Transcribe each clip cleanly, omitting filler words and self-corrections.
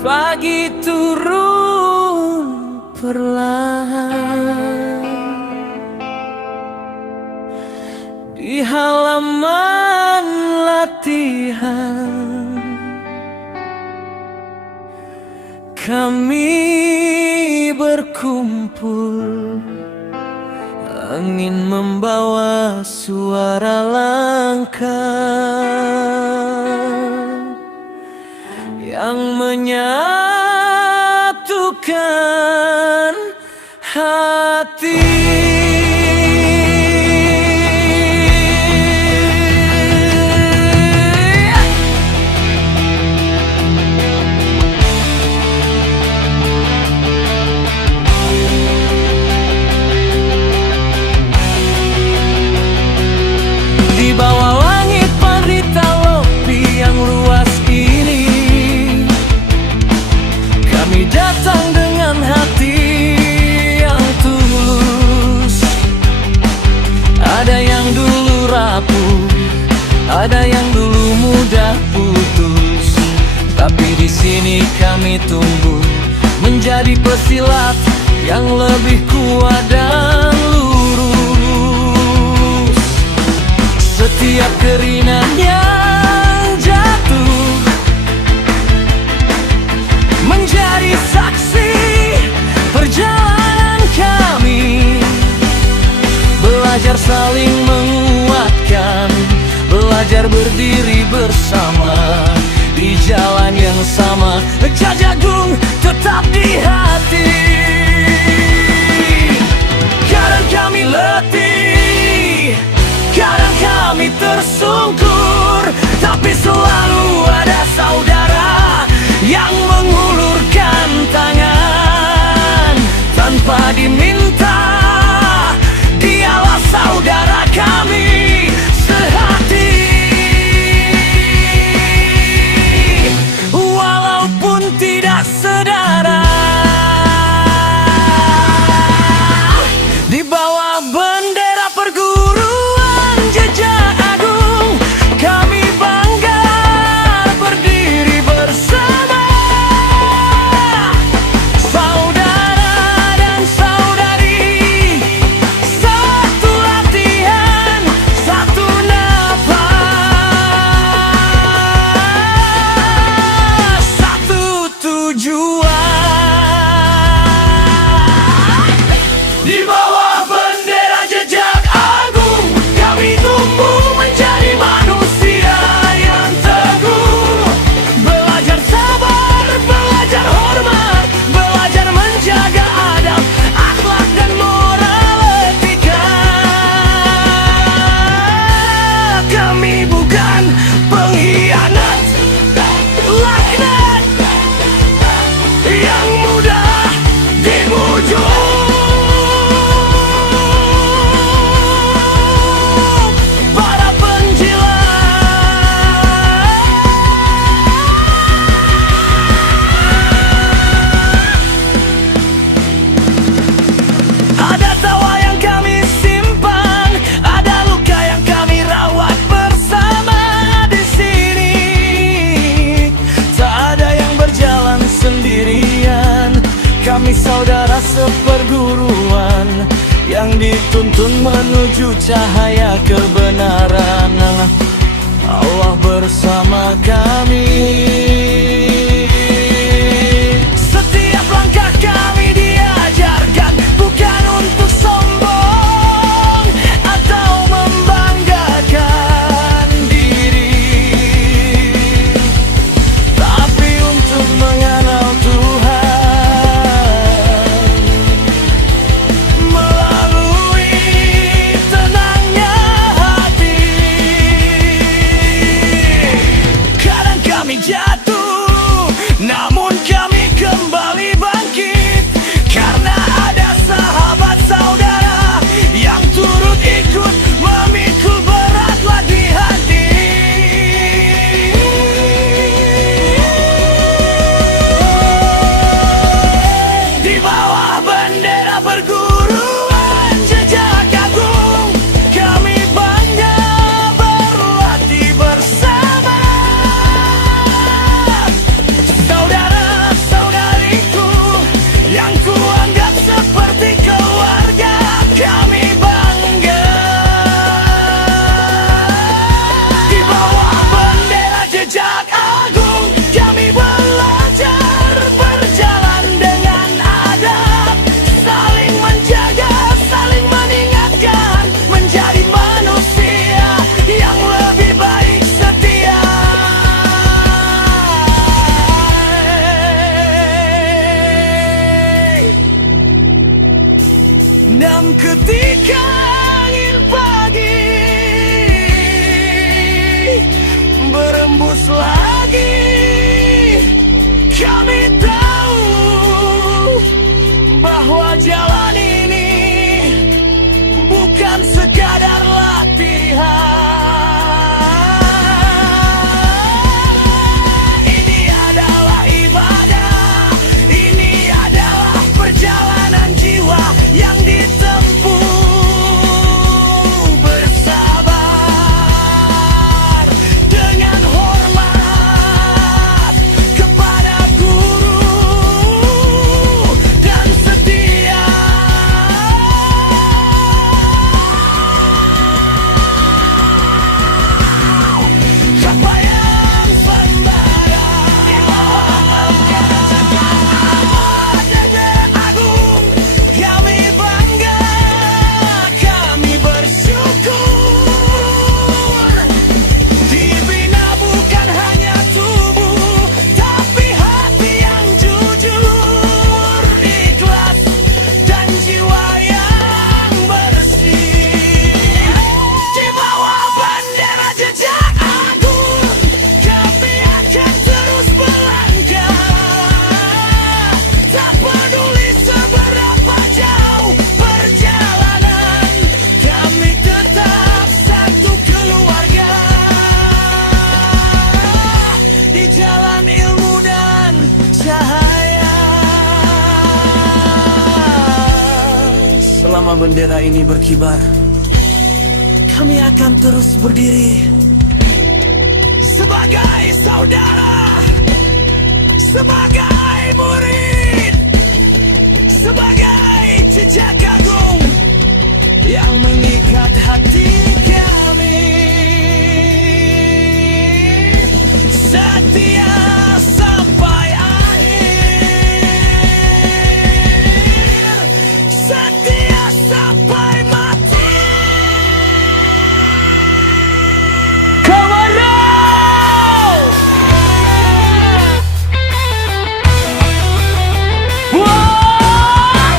Pagi turun perlahan di halaman latihan. Kami berkumpul, angin membawa suara langkah yang menyatukan hati. Di bawah langit Parita Lopi yang luas ini, kami datang dengan hati yang tulus. Ada yang dulu rapuh, ada yang dulu mudah putus, tapi di sini kami tumbuh menjadi pesilat yang lebih kuat dan lurus. Setiap keringat yang jatuh menjadi saksi perjalanan kami, belajar saling menguatkan, belajar berdiri bersama di jalan yang sama. Jajagung tetap di hati. Kadang kami letih, kadang kami tersungkur, tapi selalu ada saudara yang mengulurkan tangan tanpa diminta. Dialah saudara kami sehati, walaupun tidak sedara. Di bawah bendera perguruan Jejak Agung, kami bangga berdiri bersama. Saudara dan saudari, satu latihan, satu napas, satu tujuan. Di bawah bendera Jejak Agung, kami tumbuh menjadi manusia yang teguh. Belajar sabar, belajar hormat, belajar menjaga adab, akhlak dan moral etika. Kami bukan pengkhianat, laknat yang mudah dibujuk. Para penjilat, ada tawa yang kami simpan, ada luka yang kami rawat bersama di sini. Tak ada yang berjalan sendirian, kami saudara seperguruan yang dituntun menuju cahaya kebenaran. Allah bersama kami. Setiap langkah kami diajarkan bukan untuk sombong atau membanggakan diri, tapi untuk mengenal Tuhan melalui tenangnya hati. Kadang kami jatuh, ketika angin pagi berembus lagi, kami tahu bahwa jalan ini bukan sekadar latihan. Ini adalah ibadah, ini adalah perjalanan jiwa yang ditempuh bersabar dengan hormat kepada guru dan setia. Capaian sembara Dede Agung, kami bangga, kami bersyukur. Dibina bukan hanya tubuh, tapi hati yang jujur, ikhlas, dan jiwa yang bersih. Di bawah bendera jejak agung, kami akan terus melangkah. Tak peduli seberapa jauh perjalanan, kami tetap satu keluarga. Di jalan ilmu dan cahaya. Selama bendera ini berkibar, kami akan terus berdiri sebagai saudara, sebagai murid, sebagai jejak agung yang mengikat hati kami. Setia sampai akhir, setia sampai mati. Komando! Wah!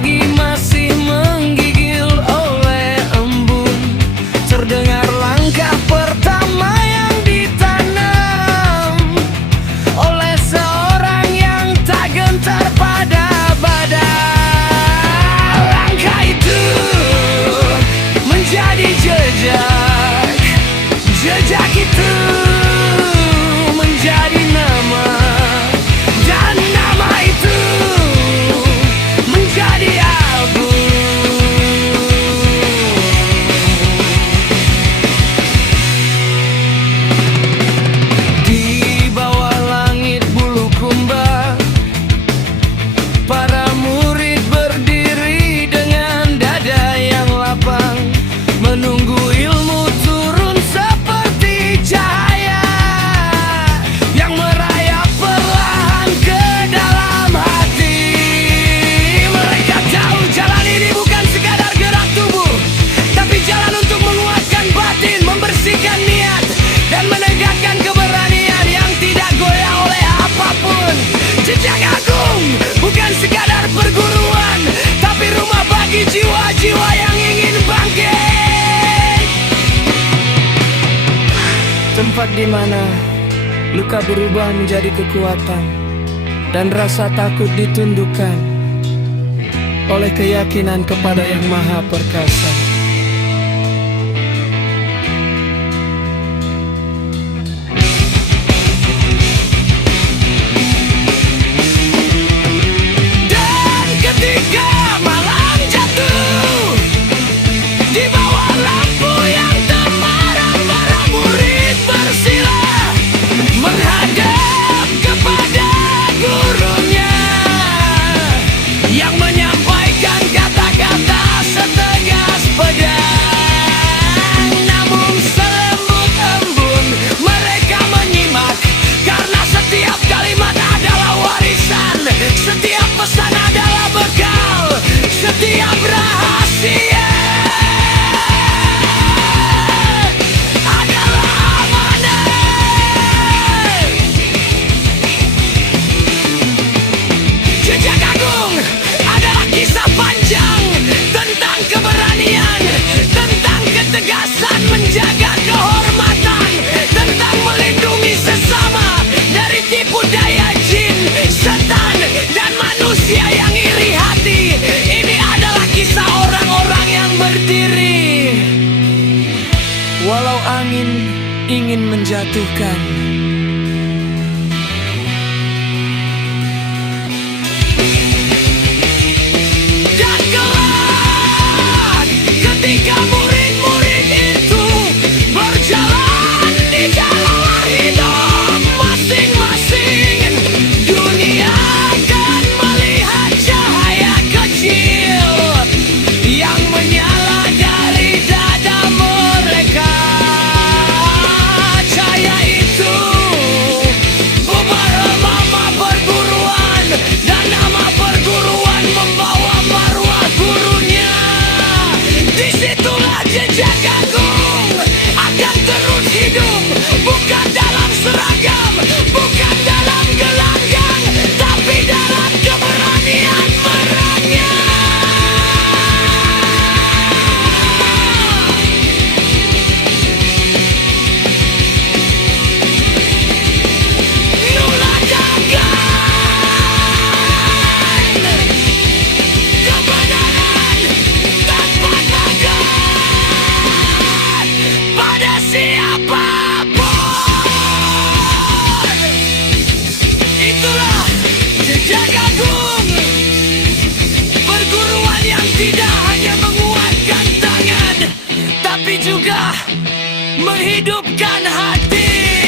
pagi masih menggigil oleh embun. Terdengar langkah pertama yang ditanam oleh seorang yang tak gentar pada badan. Langkah itu menjadi jejak, jejak itu menjadi nama, dan nama itu menjadi album. Di bawah langit Bulukumba, para murid berdiri dengan dada yang lapang, menunggu ilmu turun seperti cahaya yang merayap perlahan ke dalam hati. Mereka tahu jalan ini bukan sekadar gerak tubuh, tapi jalan untuk menguatkan batin, membersihkan niat, dan menegakkan keberanian yang tidak goyah oleh apapun. Jejak agung bukan sekadar perguruan, tapi rumah bagi jiwa-jiwa yang ingin bangkit. Tempat di mana luka berubah menjadi kekuatan, dan rasa takut ditundukkan oleh keyakinan kepada Yang Maha Perkasa. Dan ketika malam jatuh, di bawah lampu yang temaram, para murid bersila menghadap kepada gurunya yang menyampaikan kata-kata setegas pedang, namun selembut embun. Mereka menyimak karena setiap kalimat adalah warisan, setiap pesan adalah bekal, setiap rahasia adalah amanah. Jejak agung adalah kisah panjang tentang keberanian, tentang ketegasan menjaga kehormatan, tentang melindungi sesama dari tipu daya jin, setan, dan manusia yang iri hati. Ini adalah kisah orang-orang yang berdiri walau angin ingin menjatuhkan. Dan kelak ketika murid-murid itu berjalan di jalan hidup masing-masing, dunia akan melihat cahaya kecil yang menyala dari dada mereka. Cahaya itu bubar mama perguruan, dan nama perguruan membawa marwah gurunya. Disitulah jejak agung akan terus hidup, bukan dalam seragam, bukan dalam gelanggang, tapi dalam keberanian merangnya. Nuladakan kebenaran tanpa takut pada siapapun. Itulah jejak agung, perguruan yang tidak hanya menguatkan tangan, tapi juga menghidupkan hati.